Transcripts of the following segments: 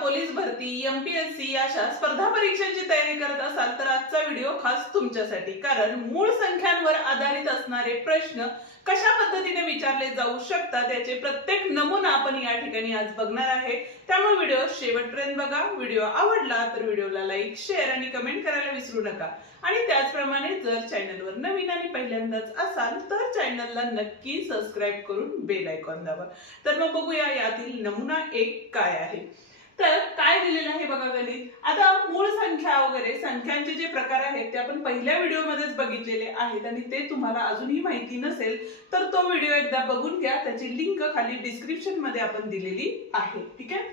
Police भरती, MPSC अशा स्पर्धा परीक्षांची तयारी करत असाल तर आजचा व्हिडिओ खास तुमच्यासाठी, कारण मूळ संख्यांवर आधारित असणारे प्रश्न कशा पद्धतीने विचारले जाऊ शकतात याचे प्रत्येक नमुना आपण या ठिकाणी आज बघणार आहे। त्यामुळे व्हिडिओ शेवटपर्यंत बघा। व्हिडिओ आवडला तर व्हिडिओला लाईक, शेअर आणि कमेंट करायला विसरू नका। आणि त्याचप्रमाणे जर चॅनलवर नवीन आणि पहिल्यांदाच असाल तर चॅनलला नक्की सबस्क्राइब करून बेल आयकॉन दाबा। तर मग बघूया यातील नमुना 1 काय आहे। तर काय दिलेलं आहे बघा गणित। आता मूळ संख्या वगैरे संख्यांचे जे प्रकार आहेत ते आपण पहिल्या व्हिडिओमध्येच बघितलेले आहेत आणि ते तुम्हाला अजूनही माहिती नसेल तर तो व्हिडिओ एकदा बघून घ्या। त्याची लिंक खाली डिस्क्रिप्शन मध्ये आपण दिलेली आहे। ठीक आहे।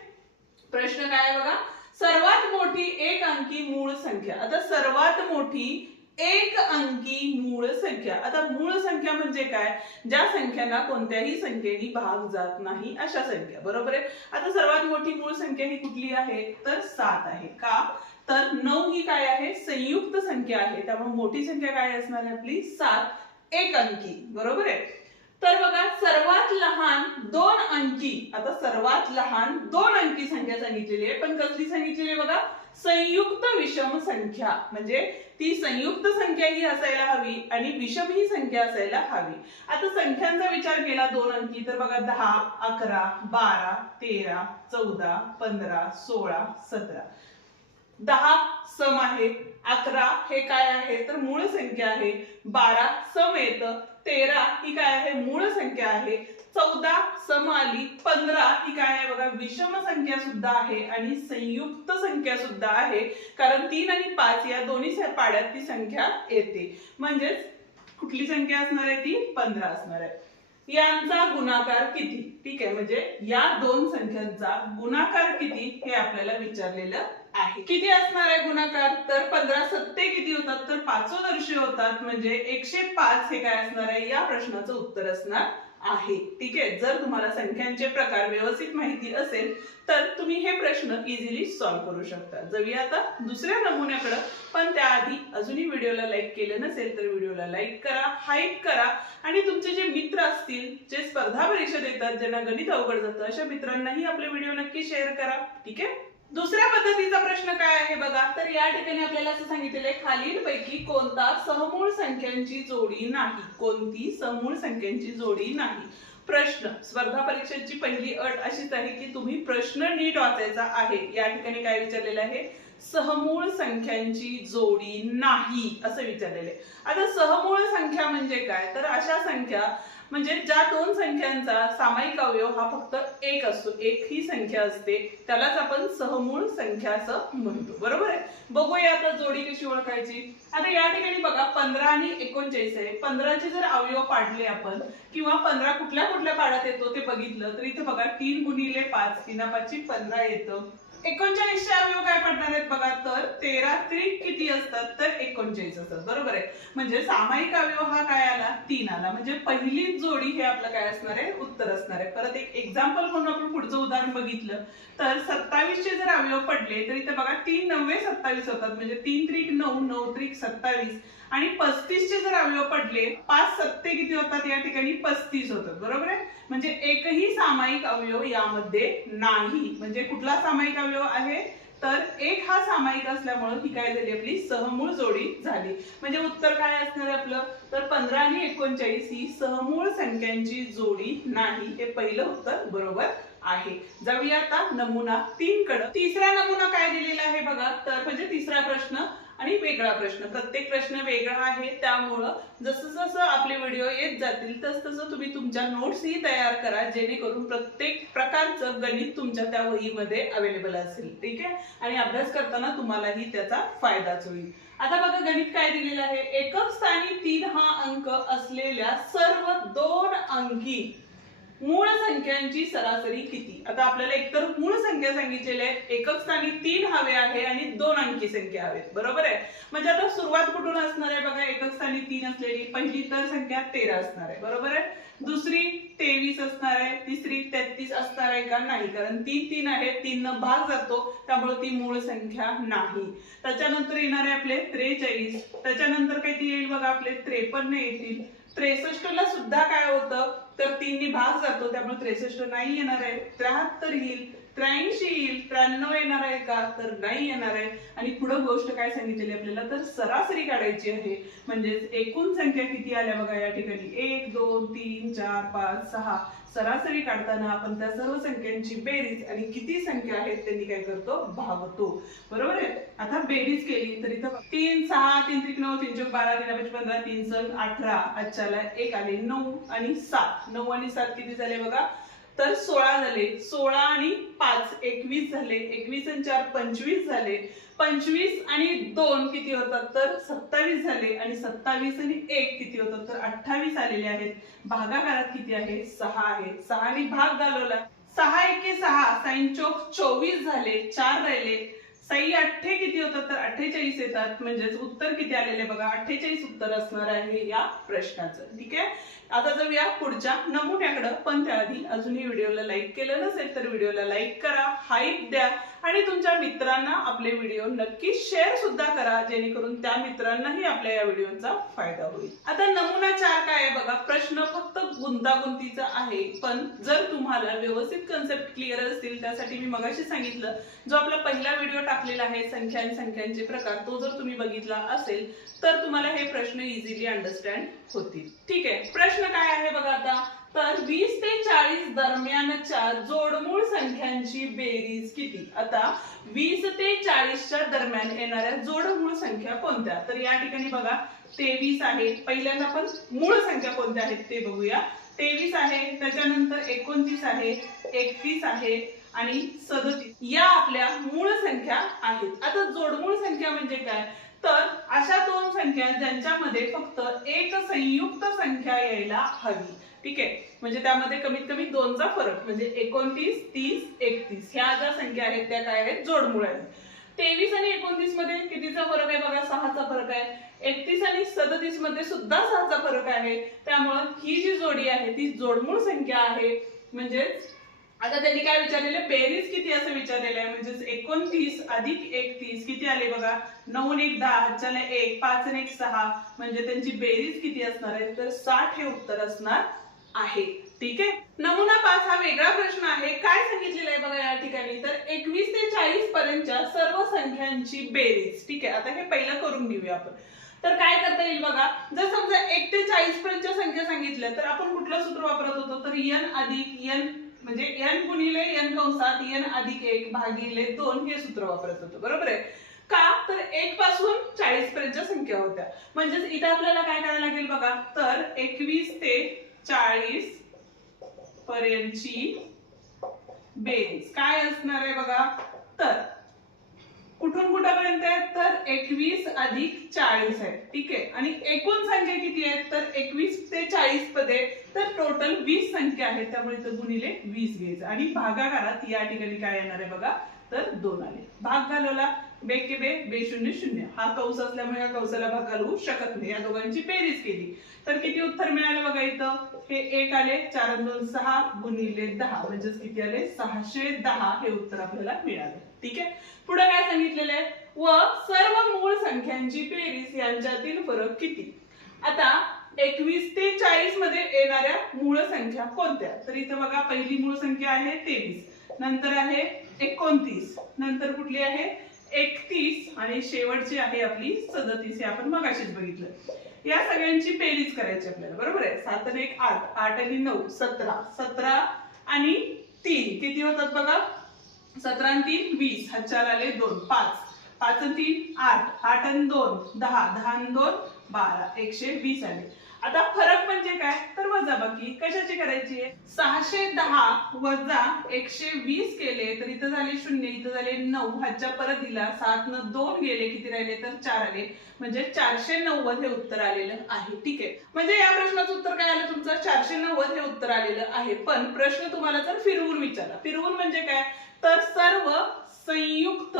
प्रश्न काय आहे बघा, सर्वात मोठी एक अंकी मूळ संख्या। आता सर्वात मोठी एक अंकी मूळ संख्या। आता मूळ संख्या म्हणजे काय, ज्या संख्यांना कोणत्याही संख्येने भाग जात नाही अशा संख्या, बरोबर आहे। आता सर्वात मोठी मूळ संख्या ही कुठली आहे तर 7 आहे। का तर 9 ही काय आहे संयुक्त संख्या आहे, त्यामुळे मोठी संख्या काय असणार आहे आपली 7 एक अंकी, बरोबर आहे। तर बघा सर्वात लहान 2 अंकी, आता सर्वात लहान 2 अंकी संख्या सांगितलेली आहे, पण कसली सांगितलेली आहे बघा संयुक्त विषम संख्या, म्हणजे ती संयुक्त संख्या ही असायला हवी आणि विषम ही संख्या असायला हवी। आता संख्यांचा विचार केला 2 अंकी तर बघा 10, 11, 12, 13, 14, 15, 16, 17। 10 सम आहे, 11 हे काय आहे तर मूळ संख्या आहे, 12 सम येतं, 13 ही काय आहे मूळ संख्या आहे, 14 सम आली, 15 ही काय आहे बघा विषम संख्या सुद्धा आहे आणि संयुक्त संख्या सुद्धा आहे, कारण 3 आणि 5 या दोन्ही पाड्यात ती संख्या येते। म्हणजे कुठली संख्या असणार आहे ती 15 असणार आहे। यांचा गुणाकार किती, ठीक आहे, म्हणजे या दोन संख्यांचा गुणाकार किती हे आपल्याला विचारलेलं आहे। किती असणार आहे गुणाकार तर 15 सत्ते किती होतात तर 5 होतात, म्हणजे 105 हे काय असणार आहे या प्रश्नाचं उत्तर असणार आहे। ठीक आहे। जर तुम्हाला संख्यांचे प्रकार व्यवस्थित माहिती असेल तर तुम्ही हे प्रश्न इझिली सॉल्व्ह करू शकता। जाऊया आता दुसऱ्या नमुन्याकडे, पण त्याआधी अजूनही व्हिडिओला लाईक केलं नसेल तर व्हिडिओला लाईक करा, हाईप करा आणि तुमचे जे मित्र असतील जे स्पर्धा परीक्षा देतात, ज्यांना गणित अवघड जातं अशा मित्रांनाही आपले व्हिडिओ नक्की शेअर करा। ठीक आहे। दुसऱ्या पद्धतीचा प्रश्न काय आहे बघा, तर या ठिकाणी आपल्याला असं सांगितलेलं आहे खालीलपैकी कोणता सहमूळ संख्यांची जोडी नाही, कोणती सहमूळ संख्यांची जोडी नाही। प्रश्न स्पर्धा परीक्षेची पहिली अट अशीच आहे की तुम्ही प्रश्न नीट वाचायचा आहे। या ठिकाणी काय विचारलेलं आहे सहमूळ संख्यांची जोडी नाही असं विचारलेलं आहे। आता सहमूळ संख्या म्हणजे काय तर अशा संख्या म्हणजे ज्या दोन संख्यांचा सामायिक अवयव हा फक्त एक असतो, एक ही संख्या असते, त्यालाच आपण सहमूळ संख्या असं म्हणतो, बरोबर आहे। बघूया आता जोडी कशी ओळखायची। आता या ठिकाणी बघा 15 आणि 39 आहे। 15 चे जर अवयव पाडले आपण किंवा 15 कुठल्या कुठल्या पाड्यात येतो ते बघितलं तर इथे बघा 3 गुणिले 5 3 5 15 येतं। 39 चे अवयव काय पडणार आहेत बघा तर 13 त्रिक किती असतात तर 39 असतात, बरोबर आहे। म्हणजे सामायिक अवयव हा काय आला 3 आला, म्हणजे पहिली जोडी हे आपलं काय असणार आहे उत्तर असणार आहे। परत एक एक्झाम्पल म्हणून आपण पुढचं उदाहरण बघितलं तर 27 चे जर अवयव पडले तर इथे बघा 3 9 27 होतात, म्हणजे 3 त्रिक 9 9 त्रिक 27 आणि 35 चे जर अवयव पडले 5 सत्ते किती होतात या ठिकाणी 35 होतात, बरोबर आहे। म्हणजे एकही सामायिक अवयव यामध्ये नाही, म्हणजे कुठला सामायिक अवयव आहे तर एक हा सामायिक असल्यामुळे ही काय झाली आपली सहमूळ जोडी झाली। म्हणजे उत्तर काय असणार आहे आपलं तर 15 आणि 39 ही सहमूळ संख्यांची जोडी नाही, हे पहिलं उत्तर बरोबर आहे। जाऊया आता नमुना 3 कडे। तिसरा नमुना काय दिलेला आहे बघा तर म्हणजे तिसरा प्रश्न आणि वेगळा प्रश्न, प्रत्येक प्रश्न वेगळा आहे, त्यामुळे जसं जसं आपले व्हिडिओ येत जातील तसं तुम्ही तुमच्या नोट्सही तयार करा, जेणेकरून प्रत्येक प्रकारचं गणित तुमच्या त्या वहीमध्ये अवेलेबल असेल। ठीक आहे। आणि अभ्यास करताना तुम्हालाही त्याचा फायदाच होईल। आता बघा गणित काय दिलेलं आहे, एकक स्थानी 3 हा अंक असलेल्या सर्व 2 अंकी मूळ संख्यांची सरासरी किती। आता आपल्याला एकतर मूळ संख्या सांगितलेली आहे, एकक स्थानी 3 हवे आहे आणि 2 अंकी संख्या हवेत, बरोबर आहे। म्हणजे आता सुरुवात कुठून असणार आहे बघा, एकक स्थानी 3 असलेली पहिली तर संख्या 13 असणार आहे, बरोबर आहे। दुसरी 23 असणार आहे, तिसरी 33 असणार आहे का नाही, कारण 3 3 आहे, 3 न भाग जातो त्यामुळे ती मूळ संख्या नाही। त्याच्यानंतर येणार आहे आपले 43, त्याच्यानंतर किती येईल बघा आपले 53 येतील, 63 ला सुद्धा काय होतं तर 3 ने भाग जातो त्यामुळे 63 नाही येणार आहे, 73 येईल, 83 येईल. 93 येणार आहे का? तर नाही येणार आहे. आणि पुढे गोष्ट काय सांगितलेली आपल्याला, तर सरासरी काढायची आहे. म्हणजेच एकूण संख्या किती आल्या बघा या ठिकाणी, 1 2 3 4 5 6. सरासरी काढताना आपण त्या सर्व संख्यांची बेरीज आणि किती संख्या आहेत त्यांनी काय करतो, भागतो. बरोबर आहे. आता बेरीज केली तर इथं 3 6 3 3 9 3 4 12 3 5 15 3 6 18. आजच्याला 1 आले 9 आणि 7. 9 आणि 7 किती झाले बघा, तर 16 झाले. 16 आणि 5 21 झाले. 21 आणि 4 25 झाले. 25 आणि 2 किती होतात, तर 27 झाले. आणि 27 आणि 1 किती होतात, तर 28 आलेले आहेत. भागाकारात किती आहे, 6 आहे. 6 ने भाग घालवला. 6 एके 6, 6 चौक 24 झाले. 4 राहिले. 6 8 किती होतात, तर 48 येतात. म्हणजेच उत्तर किती आलेले बघा, 48 उत्तर असणार आहे या प्रश्नाचं. ठीक आहे. आता जाऊया पुढच्या नमुन्याकडे. पण त्याआधी अजूनही व्हिडिओला लाईक केलं नसेल तर व्हिडिओला लाईक करा, हाईप द्या आणि तुमच्या मित्रांना आपले व्हिडिओ नक्की शेअर सुद्धा करा, जेणेकरून त्या मित्रांनाही आपल्या या व्हिडिओचा फायदा होईल. आता नमुना 4 काय आहे बघा. प्रश्न फक्त गुंतागुंतीचा आहे, पण जर तुम्हाला व्यवस्थित कन्सेप्ट क्लिअर असतील, त्यासाठी मी मगाशी सांगितलं जो आपला पहिला व्हिडिओ टाकलेला आहे संख्या आणि संख्यांचे प्रकार, तो जर तुम्ही बघितला असेल तर तुम्हाला हे प्रश्न इझिली अंडरस्टँड होतील. ठीक आहे. प्रश्न काय आहे बघा आता, तर 20 ते 40 दरम्यानच्या जोडमूळ संख्यांची बेरीज किती. आता 20 ते 40च्या दरम्यान येणाऱ्या जोडमूळ संख्या कोणत्या, तर या ठिकाणी बघा 23 आहे. पहिल्यांदा आपण मूळ संख्या कोणत्या आहेत ते बघूया. 23 आहे, त्याच्यानंतर 29 आहे, 31 आहे आणि 37 या आपल्या मूळ संख्या आहेत. आता जोडमूळ संख्या म्हणजे काय, तर अशा दोन संख्या ज्यांच्यामध्ये फक्त एक संयुक्त संख्या यायला हवी. ठीक आहे. म्हणजे त्यामध्ये कमीत कमी 2चा फरक, म्हणजे 29 30 31 ह्या ज्या संख्या आहेत त्या काय आहेत, जोडमूळ आहेत. 23 आणि 29 मध्ये कितीचा फरक आहे बघा, 6चा फरक आहे. 31 आणि 37 मध्ये सुद्धा 6चा फरक आहे. त्यामुळे ही जी जोडी आहे ती जोडमूळ संख्या आहे. म्हणजेच आता त्यांनी काय विचारलेले, बेरीज किती असं विचारलेलं आहे. म्हणजे 29 अधिक 31 किती आले बघा, 9 आणि 1 10, चला 1 5 आणि 1 6. म्हणजे त्यांची बेरीज किती असणार आहे, तर 60 हे उत्तर असणार आहे. ठीक आहे. नमुना 5 हा वेगळा प्रश्न आहे. काय सांगितलेलं आहे बघा या ठिकाणी, तर 21 ते 40 पर्यंतच्या सर्व संख्यांची बेरीज. ठीक आहे. आता हे पहिलं करून घेऊया आपण. तर काय करता येईल बघा, जर समजा 1 ते 40 पर्यंतच्या संख्या सांगितल्या तर आपण कुठलं सूत्र वापरत होतो, तर n अधिक n म्हणजे n गुणिले n कंसात n अधिक 1 भागिले 2 हे सूत्र वापरत होतो. बरोबर आहे का, तर 1 पासून 40 पर्यंतच्या संख्या होत्या. म्हणजे इथे आपल्याला काय करायला लागेल बघा, तर 21 ते 40 पर्यंतची बेरीज काय असणार आहे बघा, तर कुठून कुठपर्यंत आहे, तर 21 अधिक 40 आहे. ठीक आहे. आणि एकूण संख्या किती आहे, तर 21 ते 40 मध्ये, तर टोटल 20 संख्या आहे. त्यामुळे इथं गुणिले 20 घ्यायचं. आणि भागाकारात या ठिकाणी काय येणार आहे बघा, तर 2 आले. भाग घालवला, बे के बे, बे शून्य शून्य. हा कंस असल्यामुळे या कंसाला भाग घालवू शकत नाही. या दोघांची बेरीज केली तर किती उत्तर मिळालं बघा, इथं हे 1 आले, 4 आणि 2 6 गुणिले 10 म्हणजे किती आले, 610 हे उत्तर आपल्याला मिळाले. ठीक आहे. पुढे काय सांगितलेलं आहे, व सर्व मूळ संख्यांची बेरीज यांच्यातील फरक किती. आता 21 ते 40 मध्ये येणाऱ्या मूळ संख्या कोणत्या, तर इथं बघा पहिली मूळ संख्या आहे 23, नंतर आहे 29, नंतर कुठली आहे 31 आणि शेवटची आहे आपली 37. हे आपण मगाशीच बघितलं. या सगळ्यांची बेरीज करायची आपल्याला. बरोबर आहे. 7 आणि 1 8, 8 आणि 9 17, 17 आणि 3 किती होतात बघा, 17 आणि 3 20, हातचाल आले 2 5, 5 आणि 3 8, 8 आणि 2 10, 10 आणि 2 12, 120 आले. आता फरक म्हणजे काय, तर वजाबाकी कशाची करायची आहे. 610 वजा 120 केले तर इथं झाले 0, इथं झाले 9, हातच्या परत दिला, 7 न 2 गेले, किती राहिले, तर 4 आले. म्हणजे 490 हे उत्तर आलेलं आहे. ठीक आहे. म्हणजे या प्रश्नाचं उत्तर काय आलं तुमचं, 490 हे उत्तर आलेलं आहे. पण प्रश्न तुम्हाला जर फिरवून विचारला, फिरवून म्हणजे काय, तर सर्व संयुक्त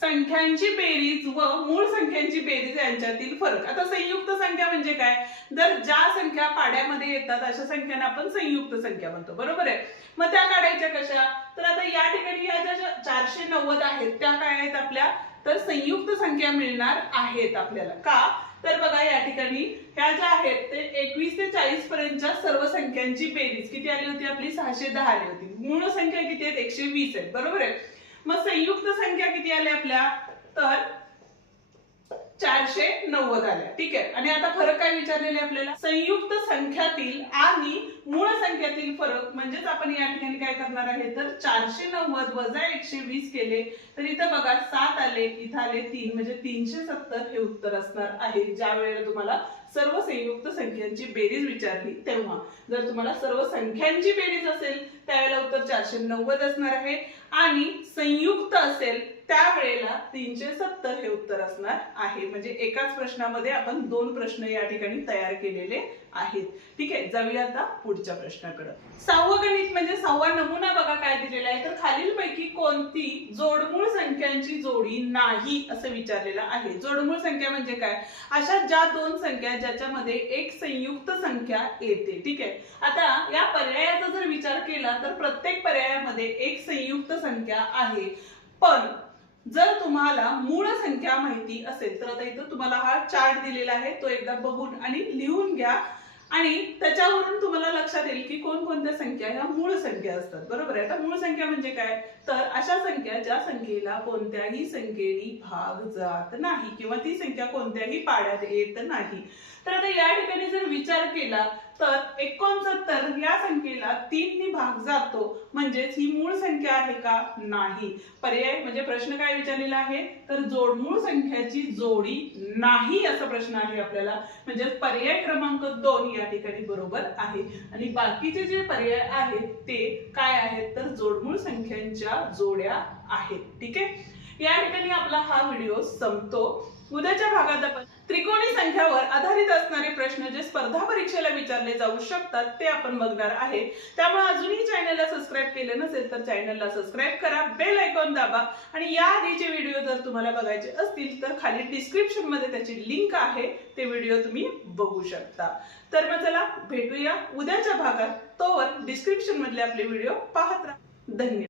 संख्यांची बेरीज व मूळ संख्यांची बेरीज यांच्यातील फरक. आता संयुक्त संख्या म्हणजे काय, जर ज्या संख्या पाड्यामध्ये येतात अशा संख्यांना आपण संयुक्त संख्या म्हणतो. बरोबर आहे. मग त्या काढायच्या कशा, तर आता या ठिकाणी या ज्या 490 आहेत त्या काय आहेत आपल्या, तर संयुक्त संख्या मिळणार आहेत आपल्याला. का, तर बघा या ठिकाणी ह्या ज्या आहेत ते 21 ते 40 पर्यंतच्या सर्व संख्यांची बेरीज किती आली होती आपली 610 आली होती. मूळ संख्या किती आहेत 120 आहेत बरोबर आहे. मग संयुक्त संख्या किती आल्या आपल्या तर 490 आल्या. ठीक आहे. आणि आता फरक काय विचारलेले आपल्याला संयुक्त संख्यातील आणि मूळ संख्यातील फरक म्हणजेच आपण या ठिकाणी काय करणार आहे तर 490 वजा 120 केले तर इथं बघा 7 आले इथं आले 3 म्हणजे 370 हे उत्तर असणार आहे. ज्या वेळेला तुम्हाला सर्व संयुक्त संख्यांची बेरीज विचारली तेव्हा जर तुम्हाला सर्व संख्यांची बेरीज असेल त्यावेळेला उत्तर 490 असणार आहे आणि संयुक्त असेल त्यावेळेला 370 हे उत्तर असणार आहे. म्हणजे एकाच प्रश्नामध्ये आपण दोन प्रश्न या ठिकाणी तयार केलेले आहेत. ठीक आहे. जाऊया आता पुढच्या प्रश्नाकडे. सहावं गणित म्हणजे सहावा नमुना बघा काय दिलेला आहे तर खालीलपैकी कोणती जोडमूळ संख्यांची जोडी नाही असं विचारलेलं आहे. जोडमूळ संख्या म्हणजे काय अशा ज्या दोन संख्या ज्याच्यामध्ये एक संयुक्त संख्या येते. ठीक आहे. आता या पर्यायाचा जर विचार केला तर प्रत्येक पर्यायामध्ये एक संयुक्त संख्या आहे पण जर तुम्हाला मूळ संख्या माहिती असेल तर आता इथं तुम्हाला हा चार्ट दिलेला आहे तो एकदा बघून आणि लिहून घ्या आणि त्याच्यावरून तुम्हाला लक्षात येईल की कोणकोणत्या संख्या ह्या मूळ संख्या असतात बरोबर आहे. आता मूळ संख्या म्हणजे काय तर अशा संख्या ज्या संख्येला कोणत्याही संख्येने भाग जात नाही किंवा ती संख्या कोणत्याही पाड्यात येत नाही. तर आता या ठिकाणी जर विचार केला तर 69 या संख्येला 3 ने भाग जातो म्हणजेच ही मूळ संख्या आहे का नाही. पर्याय म्हणजे प्रश्न काय विचारलेला आहे तर जोडमूळ संख्याची जोडी नाही असा प्रश्न आहे आपल्याला. म्हणजे पर्याय क्रमांक 2 या ठिकाणी बरोबर आहे आणि बाकीचे जे पर्याय आहेत ते काय आहेत तर जोडमूळ संख्यांच्या जोड्या आहेत. ठीक आहे. या ठिकाणी आपला हा व्हिडिओ संपतो. उद्याच्या भागात आपण त्रिकोणी संख्यावर आधारित असणारे प्रश्न जे स्पर्धा परीक्षेला विचारले जाऊ शकतात ते आपण बघणार आहे. त्यामुळे अजूनही चॅनलला सबस्क्राइब केले नसेल तर चॅनलला सबस्क्राइब करा, बेल आयकॉन दाबा आणि या आधीचे व्हिडिओ जर तुम्हाला बघायचे असतील तर खाली डिस्क्रिप्शन मध्ये त्याची लिंक आहे ते व्हिडिओ तुम्ही बघू शकता. तर मग चला भेटूया उद्याच्या भागात. तोवर डिस्क्रिप्शन मधले आपले व्हिडिओ पाहत राहा. धन्यवाद.